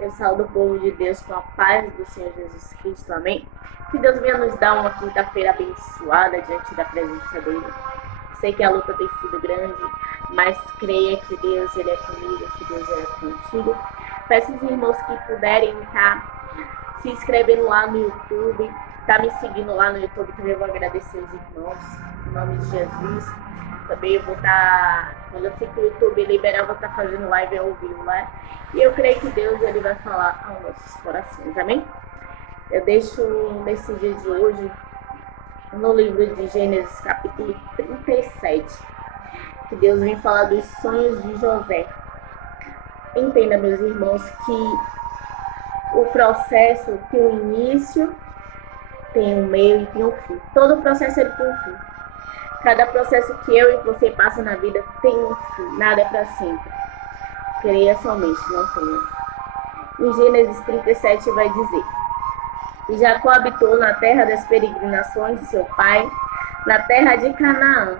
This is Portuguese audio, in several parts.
Eu saúdo o povo de Deus com a paz do Senhor Jesus Cristo, amém? Que Deus venha nos dar uma quinta-feira abençoada diante da presença dele. Sei que a luta tem sido grande, mas creia que Deus ele é comigo, que Deus é contigo. Peço aos irmãos que puderem estar se inscrevendo lá no YouTube, tá me seguindo lá no YouTube, também vou agradecer os irmãos, em nome de Jesus. Também eu vou estar, quando eu fico no YouTube liberar, eu vou estar fazendo live ao vivo lá. E eu creio que Deus ele vai falar aos nossos corações, amém? Eu deixo nesse dia de hoje, no livro de Gênesis, capítulo 37, que Deus vem falar dos sonhos de José. Entenda, meus irmãos, que o processo tem um início, tem um meio e tem um fim. Todo processo ele tem um fim. Cada processo que eu e você passa na vida tem um fim, nada é para sempre. Creia somente, não tenha. Em Gênesis 37 vai dizer: E Jacó habitou na terra das peregrinações de seu pai, na terra de Canaã.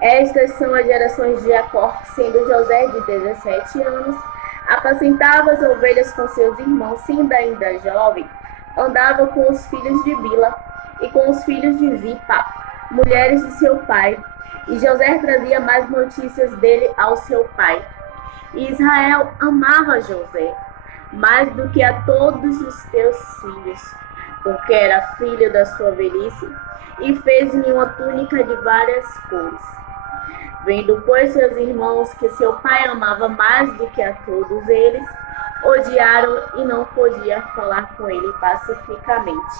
Estas são as gerações de Jacó, sendo José de 17 anos, apacentava as ovelhas com seus irmãos, sendo ainda jovem, andava com os filhos de Bila e com os filhos de Zipa, mulheres de seu pai, e José trazia mais notícias dele ao seu pai. E Israel amava José mais do que a todos os teus filhos, porque era filho da sua velhice, e fez-lhe uma túnica de várias cores. Vendo, pois, seus irmãos que seu pai amava mais do que a todos eles, odiaram e não podia falar com ele pacificamente.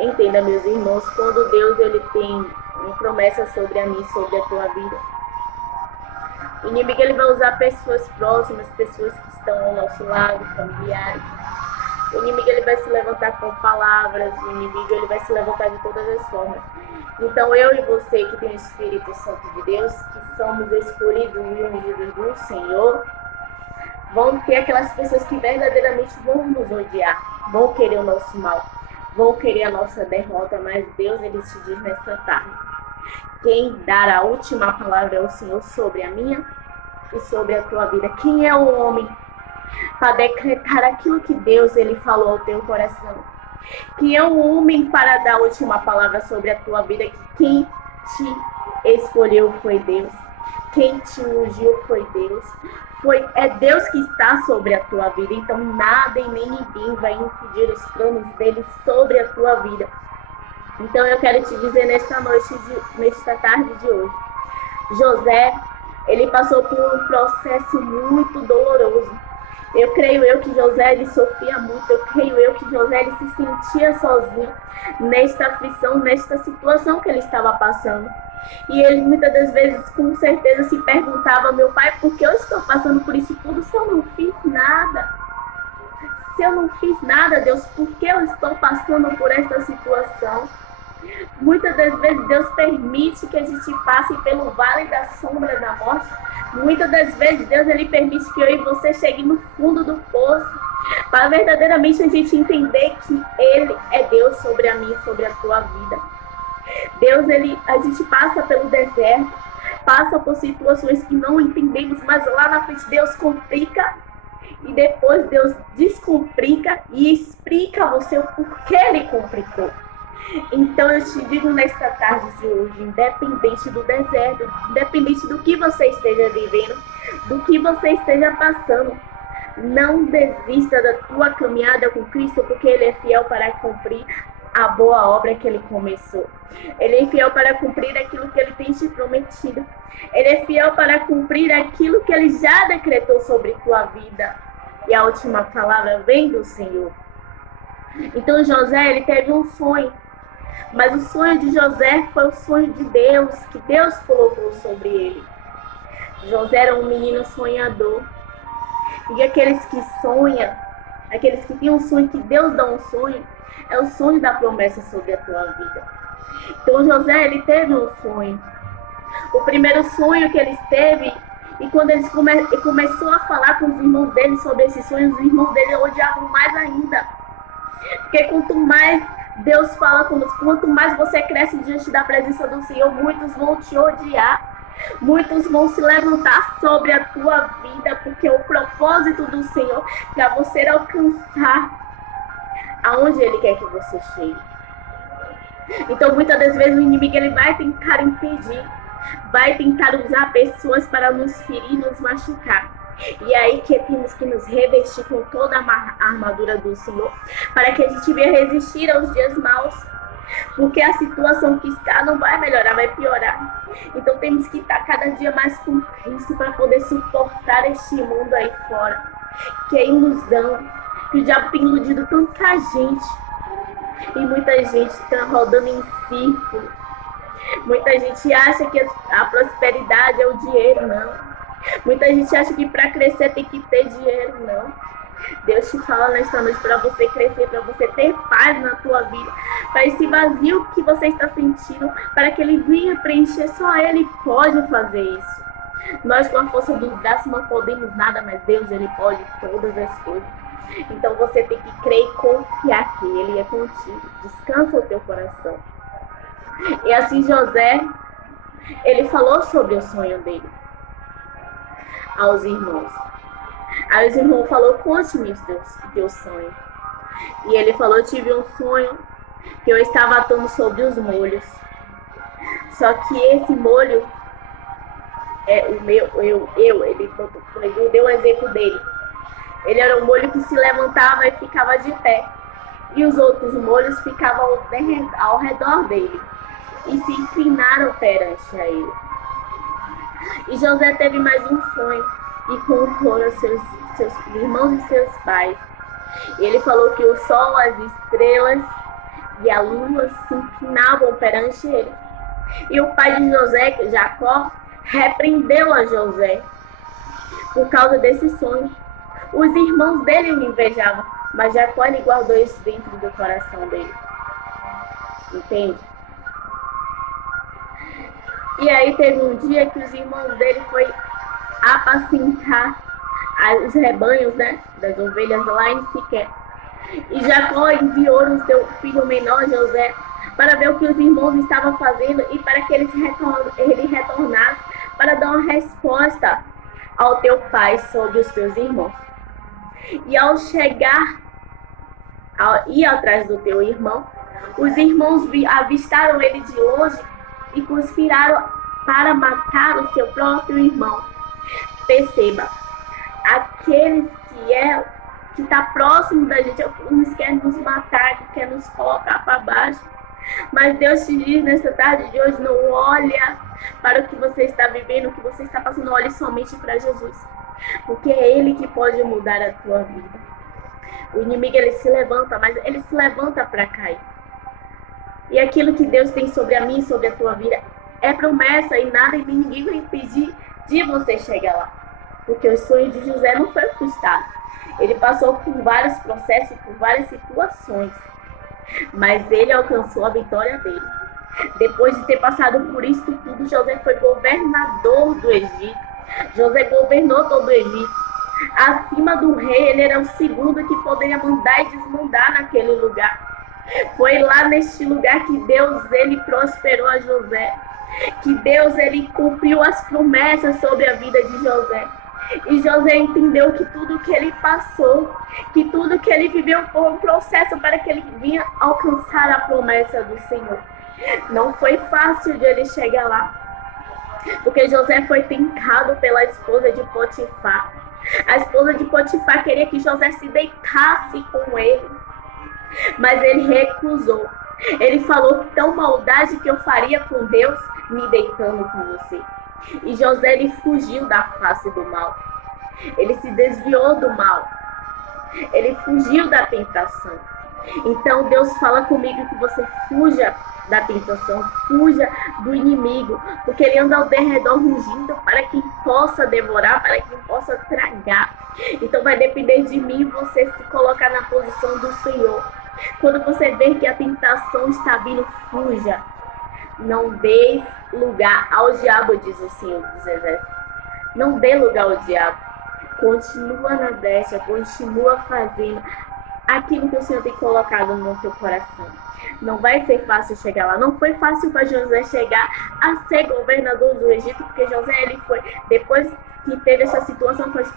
Entenda, meus irmãos, quando Deus ele tem uma promessa sobre a mim, sobre a tua vida, o inimigo ele vai usar pessoas próximas, pessoas que estão ao nosso lado, familiares. O inimigo ele vai se levantar com palavras, o inimigo ele vai se levantar de todas as formas. Então eu e você que tem o Espírito Santo de Deus, que somos escolhidos e ungidos do Senhor, vão ter aquelas pessoas que verdadeiramente vão nos odiar, vão querer o nosso mal, vão querer a nossa derrota, mas Deus ele te diz nesta tarde: quem dará a última palavra é o Senhor sobre a minha e sobre a tua vida. Quem é o homem para decretar aquilo que Deus ele falou ao teu coração? Quem é o homem para dar a última palavra sobre a tua vida? Que quem te escolheu foi Deus. Quem te ungiu foi Deus. É Deus que está sobre a tua vida. Então nada e nem ninguém vai impedir os planos dele sobre a tua vida. Então eu quero te dizer nesta tarde de hoje, José, ele passou por um processo muito doloroso. Eu creio que José ele sofria muito, eu creio que José ele se sentia sozinho nesta aflição, nesta situação que ele estava passando. E ele muitas das vezes com certeza se perguntava: meu pai, por que eu estou passando por isso tudo se eu não fiz nada? Se eu não fiz nada, Deus, por que eu estou passando por esta situação? Muitas das vezes Deus permite que a gente passe pelo vale da sombra da morte. Muitas das vezes Deus ele permite que eu e você chegue no fundo do poço, para verdadeiramente a gente entender que Ele é Deus sobre a minha e sobre a tua vida. Deus, a gente passa pelo deserto, passa por situações que não entendemos, mas lá na frente Deus complica e depois Deus descomplica e explica a você o porquê Ele complicou. Então eu te digo nesta tarde de hoje, independente do deserto, independente do que você esteja vivendo, do que você esteja passando, não desista da tua caminhada com Cristo, porque Ele é fiel para cumprir a boa obra que Ele começou. Ele é fiel para cumprir aquilo que Ele tem te prometido. Ele é fiel para cumprir aquilo que Ele já decretou sobre tua vida. E a última palavra vem do Senhor. Então José, ele teve um sonho. Mas o sonho de José foi o sonho de Deus, que Deus colocou sobre ele. José era um menino sonhador. E aqueles que sonham, aqueles que têm um sonho, que Deus dá um sonho, é o sonho da promessa sobre a tua vida. Então José, ele teve um sonho. O primeiro sonho que ele teve, e quando ele começou a falar com os irmãos dele sobre esse sonho, os irmãos dele odiavam mais ainda. Porque quanto mais Deus fala conosco, quanto mais você cresce diante da presença do Senhor, muitos vão te odiar. Muitos vão se levantar sobre a tua vida, porque o propósito do Senhor é para você alcançar aonde Ele quer que você chegue. Então, muitas das vezes, o inimigo ele vai tentar impedir, vai tentar usar pessoas para nos ferir, nos machucar. E aí que temos que nos revestir com toda a armadura do Senhor, para que a gente venha resistir aos dias maus. Porque a situação que está não vai melhorar, vai piorar. Então temos que estar cada dia mais com Cristo para poder suportar este mundo aí fora, que é ilusão, que o diabo tem iludido tanta gente. E muita gente está rodando em círculo. Muita gente acha que a prosperidade é o dinheiro, não. Muita gente acha que para crescer tem que ter dinheiro, não. Deus te fala nesta noite para você crescer, para você ter paz na tua vida, para esse vazio que você está sentindo, para que Ele venha preencher. Só Ele pode fazer isso. Nós com a força do braço não podemos nada, mas Deus Ele pode todas as coisas. Então você tem que crer e confiar que Ele é contigo. Descansa o teu coração. E assim José, ele falou sobre o sonho dele aos irmãos. Aí os irmãos falaram: conte-me o teu sonho. E ele falou: eu tive um sonho que eu estava atuando sobre os molhos. Só que esse molho é o meu, ele deu o exemplo dele. Ele era um molho que se levantava e ficava de pé. E os outros molhos ficavam ao redor dele e se inclinaram perante a ele. E José teve mais um sonho e contou aos seus irmãos e seus pais. E ele falou que o sol, as estrelas e a lua se inclinavam perante ele. E o pai de José, Jacó, repreendeu a José por causa desse sonho. Os irmãos dele o invejavam, mas Jacó ele guardou isso dentro do coração dele. Entende? E aí teve um dia que os irmãos dele foi apacentar os rebanhos, né, das ovelhas lá em Siquém. E Jacó enviou o seu filho menor, José, para ver o que os irmãos estavam fazendo e para que ele retornasse para dar uma resposta ao teu pai sobre os teus irmãos. E ao chegar, ao ir atrás do teu irmão, os irmãos avistaram ele de longe e conspiraram para matar o seu próprio irmão. Perceba, aqueles que está próximo da gente, uns querem nos matar, que quer nos colocar para baixo. Mas Deus te diz nesta tarde de hoje: não olha para o que você está vivendo, o que você está passando, olhe somente para Jesus. Porque é Ele que pode mudar a tua vida. O inimigo ele se levanta, mas ele se levanta para cair. E aquilo que Deus tem sobre a mim e sobre a tua vida é promessa, e nada e ninguém vai impedir de você chegar lá. Porque o sonho de José não foi frustrado. Ele passou por vários processos, por várias situações, mas ele alcançou a vitória dele. Depois de ter passado por isso tudo, José foi governador do Egito. José governou todo o Egito. Acima do rei, ele era o segundo que poderia mandar e desmandar naquele lugar. Foi lá neste lugar que Deus ele prosperou a José, que Deus ele cumpriu as promessas sobre a vida de José. E José entendeu que tudo que ele passou, que tudo que ele viveu foi um processo para que ele vinha alcançar a promessa do Senhor. Não foi fácil de ele chegar lá, porque José foi tentado pela esposa de Potifar. A esposa de Potifar queria que José se deitasse com ele, mas ele recusou. Ele falou: que tão maldade que eu faria com Deus me deitando com você. E José ele fugiu da face do mal. Ele se desviou do mal. Ele fugiu da tentação. Então Deus fala comigo que você fuja da tentação, fuja do inimigo, porque ele anda ao derredor rugindo para quem possa devorar, para quem possa tragar. Então vai depender de mim você se colocar na posição do Senhor. Quando você ver que a tentação está vindo, fuja. Não dê lugar ao diabo, diz o Senhor dos Exércitos. Não dê lugar ao diabo. Continua na brecha, continua fazendo aquilo que o Senhor tem colocado no teu coração. Não vai ser fácil chegar lá. Não foi fácil para José chegar a ser governador do Egito, porque José, ele foi, depois que teve essa situação com a esposa